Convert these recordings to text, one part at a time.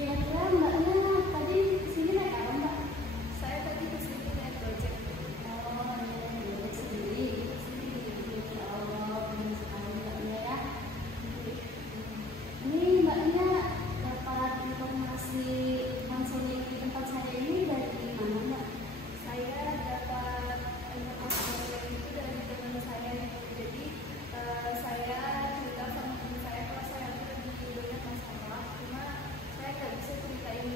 Kira-kira mbaknya tadi kesini naik apa mbak? Saya tadi kesini naik Gojek. Oh, naik Gojek sendiri. Ya Allah, benar sekali mbaknya ya. Ini mbaknya dapat informasi konseling di tempat saya ini dari mana mbak? Saya dapat informasi konseling itu dari teman saya. Jadi saya cerita sama teman saya kalau saya lagi banyak masalah, cuma saya nggak bisa ceritain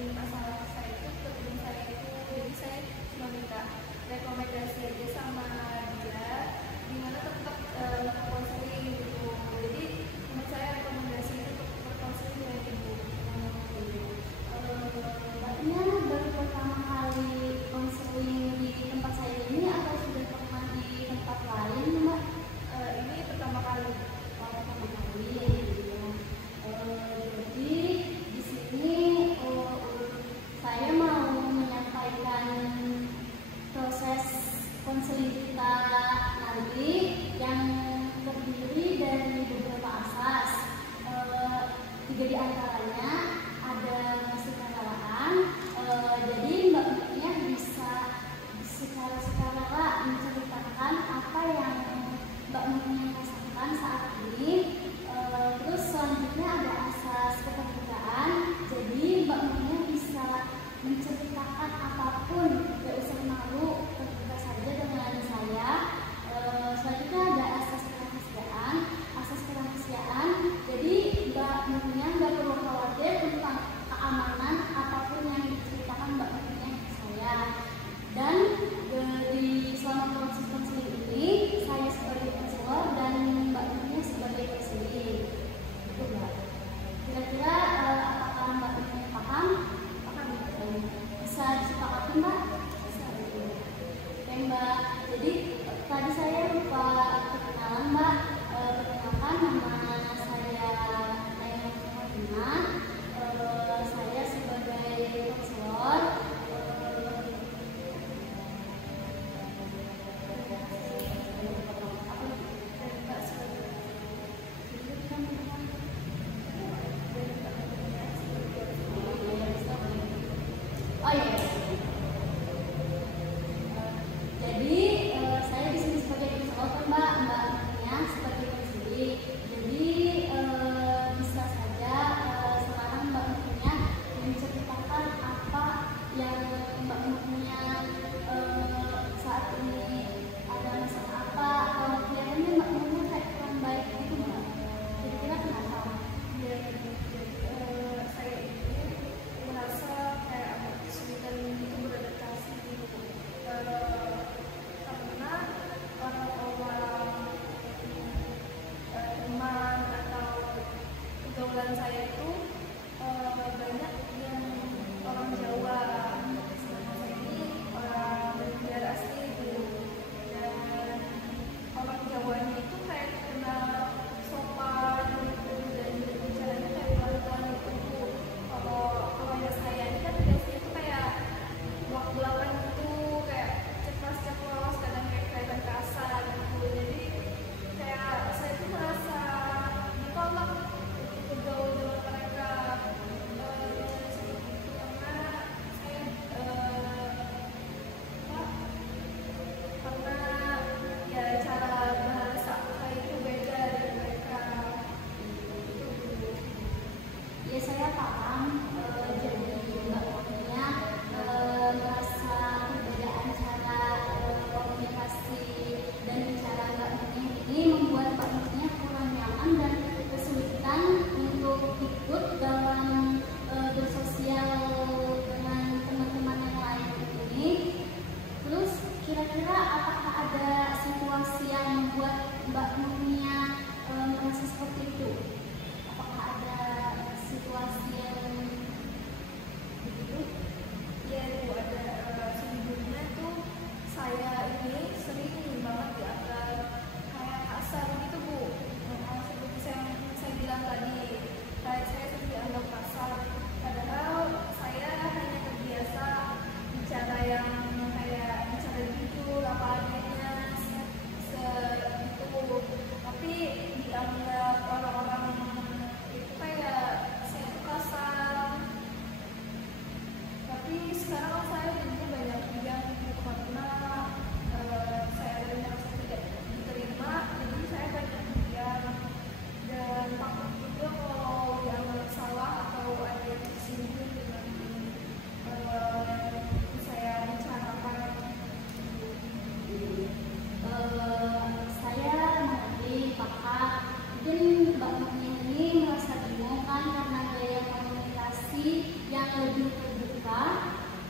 yang lebih terbuka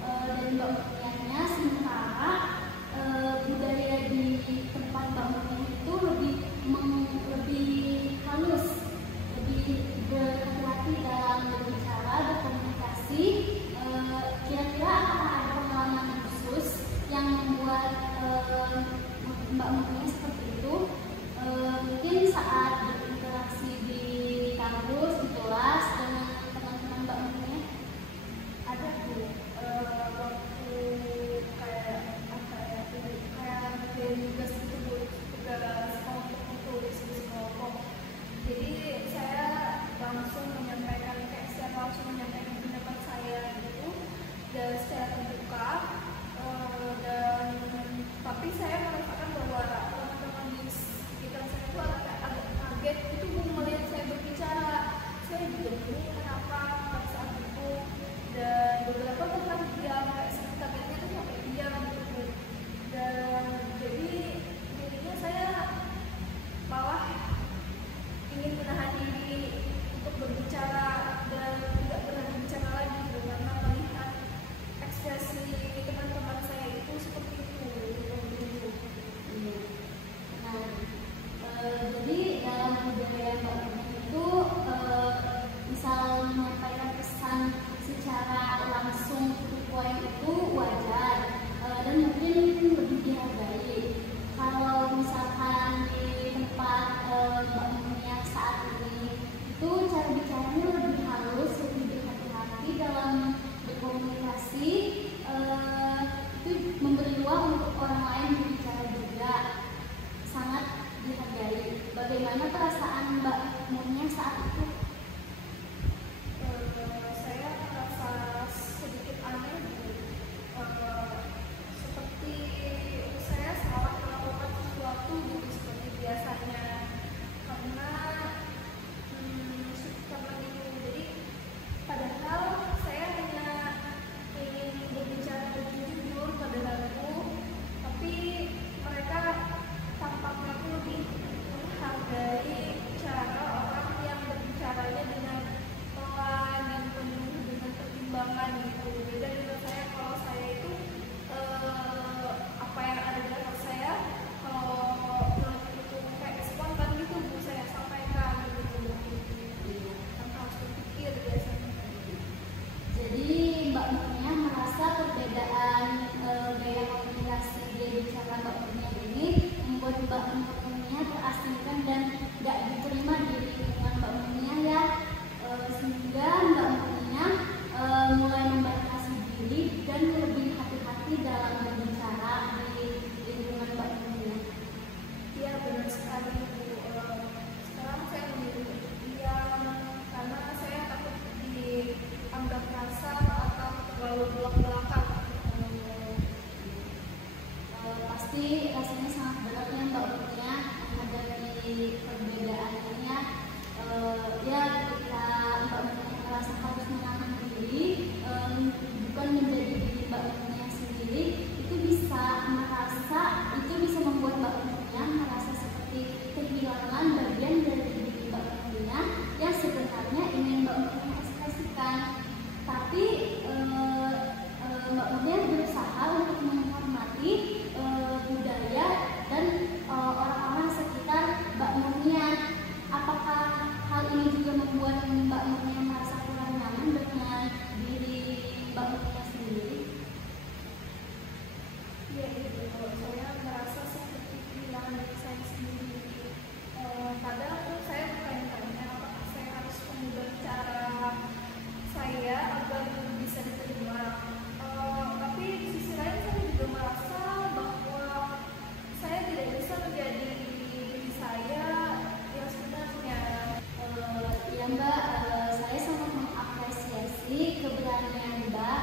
dan Mbak Munianya, sementara budaya di tempat Mbak Munianya itu lebih halus, lebih berhati-hati dalam berbicara, berkomunikasi. Kira-kira apakah ada pengalaman khusus yang membuat Mbak Munianya seperti itu? Mungkin saat berinteraksi di kampus, di kelas dengan teman-teman Mbak Munianya? Ada tuh, waktu kayak apa ya, kayak bikin tugas itu Bu, tugas kelompok itu, diskusi kelompok. Jadi saya langsung menyampaikan, kayak secara langsung menyampaikan pendapat saya gitu, dan secara terbuka. Dan tapi saya merasakan bahwa teman-teman di sekitar saya itu agak kaget itu Bu melihat saya berbicara. Saya juga bingung kenapa pada saat itu, dan beberapa bahkan diam, kayak saking kagetnya tuh sampai diam gitu. Dan jadi jadinya saya malah ingin menahan diri untuk berbicara dan tidak pernah berbicara lagi gitu, karena melihat ekspresi teman-teman saya itu seperti itu. Nah, jadi dalam budaya Mbak Munianya itu misal menyampaikan pesan secara langsung to the point itu wajar dan mungkin lebih dihargai. Kalau misalkan di tempat Mbak Munianya saat ini itu cara bicaranya lebih halus, lebih berhati-hati dalam berkomunikasi, itu memberi ruang untuk orang lain berbicara juga, sangat dihargai. Bagaimana perasaan Mbak Munianya saat itu? Saya merasa sedikit aneh gitu. Seperti saya salah melakukan sesuatu gitu seperti biasanya, karena karena itu. Jadi padahal saya hanya ingin berbicara lebih jujur pada hariku, tapi mereka tampaknya itu lebih menghargai cara orang yang berbicaranya dengan pelan dan penuh dengan pertimbangan gitu. Beda dengan saya, kalau saya itu apa yang ada di otak saya, kalau itu kayak spontan gitu Bu, saya sampaikan gitu, tanpa harus berpikir biasanya. Jadi Mbak Munianya merasa perbedaan gaya komunikasi dia bicara Mbak Munianya ini membuat Mbak Munianya terasingkan dan gak diterima di lingkungan Mbak Munianya ya, sehingga Mbak Munianya mulai membatasi diri dan lebih hati-hati dalam berbicara di lingkungan Mbak Munianya. Iya benar sekali Bu. Sekarang saya memilih untuk diam karena saya takut dianggap kasar atau terlalu belak-belakan. Pasti rasanya sangat berat ya Mbak Munianya menghadapi perbedaan ini ya. Ya ketika Mbak Munianya merasa harus menahan diri, bukan menjadi diri Mbak Munianya sendiri, itu bisa membuat Mbak Munianya merasa seperti kehilangan bagian dari diri Mbak Munianya yang sebenarnya ingin Mbak Munianya ekspresikan. Tapi Mbak Munianya berusaha untuk menghormati budaya dan orang-orang sekitar Mbak Munianya. Apakah hal ini juga membuat Mbak Munianya merasa kurang nyaman dengan diri Mbak Munianya sendiri? Iya gitu, saya merasa seperti kehilangan diri saya sendiri. Kadang tuh saya bertanya-tanya apakah saya harus mengubah cara saya agar bisa diterima. Tapi di sisi lain saya juga merasa bahwa saya tidak bisa menjadi diri saya yang sebenarnya. Ya Mbak, saya sangat mengapresiasi keberanian Mbak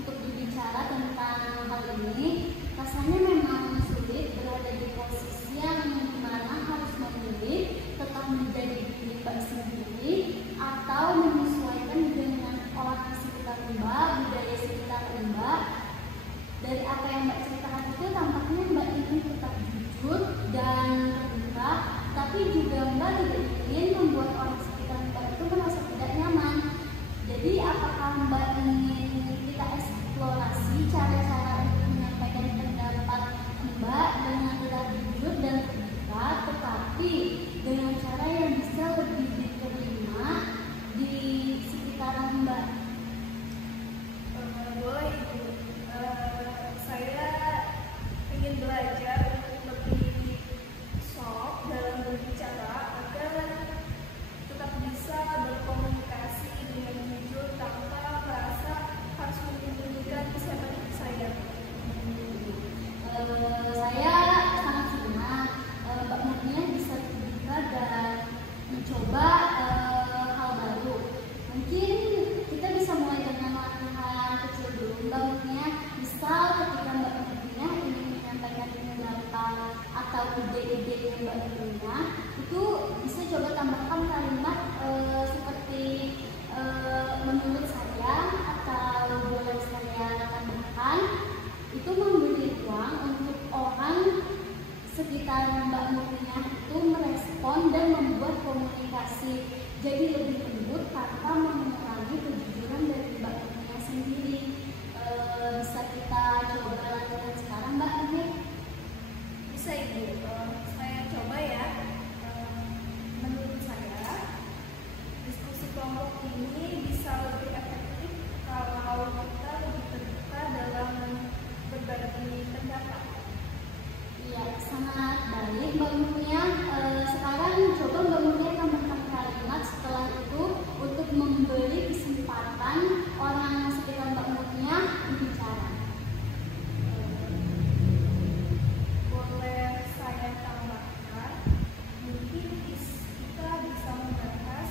untuk berbicara tentang hal ini. Rasanya memang sulit berada di posisi yang dimana harus memilih tetap menjadi diri Mbak sendiri atau menyesuaikan dengan orang sekitar Mbak, budaya sekitar Mbak. Dari apa yang Mbak ceritakan itu tampaknya Mbak ingin tetap jujur dan terbuka, tapi juga Mbak tidak ingin membuat orang sekitar Mbak itu merasa tidak nyaman. Jadi Mbak ingin kita eksplorasi cara-cara untuk menyampaikan pendapat Mbak dengan tetap jujur dan terbuka, tetapi dengan cara yang bisa lebih diterima di sekitaran Mbak. Boleh Ibu. Saya ingin belajar untuk lebih soft dalam berbicara agar tetap bisa berkomunikasi dengan jujur tanpa merasa harus menyembunyikan siapa diri saya. Saya sangat senang Mbak Murnia bisa terbuka dan mencoba hal baru. Mungkin kita bisa mulai dengan latihan kecil dulu, Mbak Murnia. Misal ketika Mbak Murnia ingin menyampaikan pendapat atau ide-ide Mbak Murnia, itu bisa coba tambahkan kalimat seperti menurut saya atau boleh saya tambahkan. Itu memberi ruang untuk orang sekitar Mbak Murnia itu merespon dan membuat komunikasi jadi lebih lembut tanpa mengurangi kejujuran dari Mbak Murnia sendiri. Bisa kita coba lakukan sekarang, Mbak Murnia? Bisa Ibu. Saya coba ya. Menurut saya, diskusi kelompok ini bisa lebih efektif kalau kita lebih terbuka dalam berbagi pendapat. Iya, sangat baik Mbak Murnia. Sekarang coba Mbak Murnia tambahkan kalimat setelah itu untuk memberi kesempatan orang sekitar Mbak Murnia berbicara. Boleh saya tambahkan, mungkin kita bisa membahas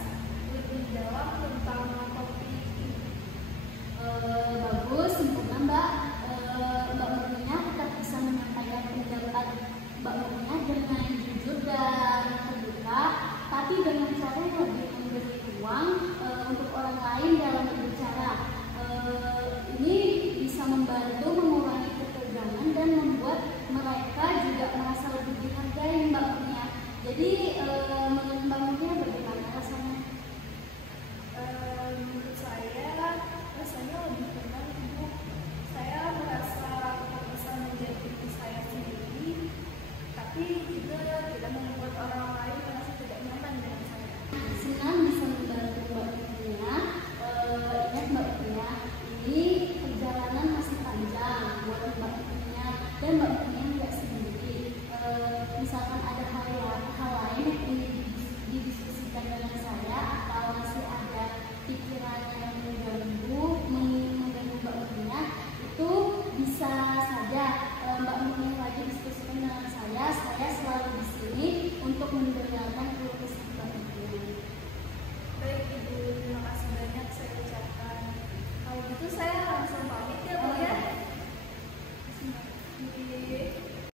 lebih dalam tentang topik ini. Bagus, sempurna Mbak. Mbak Murnia tetap bisa menyampaikan pendapat Mbak Murnia dengan jujur dan terbuka, tapi dengan cara yang lebih memberi ruang untuk orang lain dalam berbicara. Ini bisa membantu mengurangi ketegangan dan membuat mereka juga merasa lebih dihargai Mbak Murnia. Jadi menurut Mbak Murnia bagaimana rasanya? Menurut saya rasanya lebih tenang Ibu. Saya merasa bisa menjadi diri saya sendiri, tapi juga tidak membuat orang lain merasa tidak nyaman dengan saya. Senang bisa membantu Mbak Murnia. Ingat Mbak Murnia, ini perjalanan masih panjang buat Mbak Murnia dan Mbak Murnia nggak sendiri. Misalkan ada hal lain yang ingin didiskusikan dengan saya atau masih ada pikiran yang mengganggu Mbak Murnia, itu bisa saja Mbak Murnia lagi diskusikan dengan saya. Saya selalu di sini untuk mendengarkan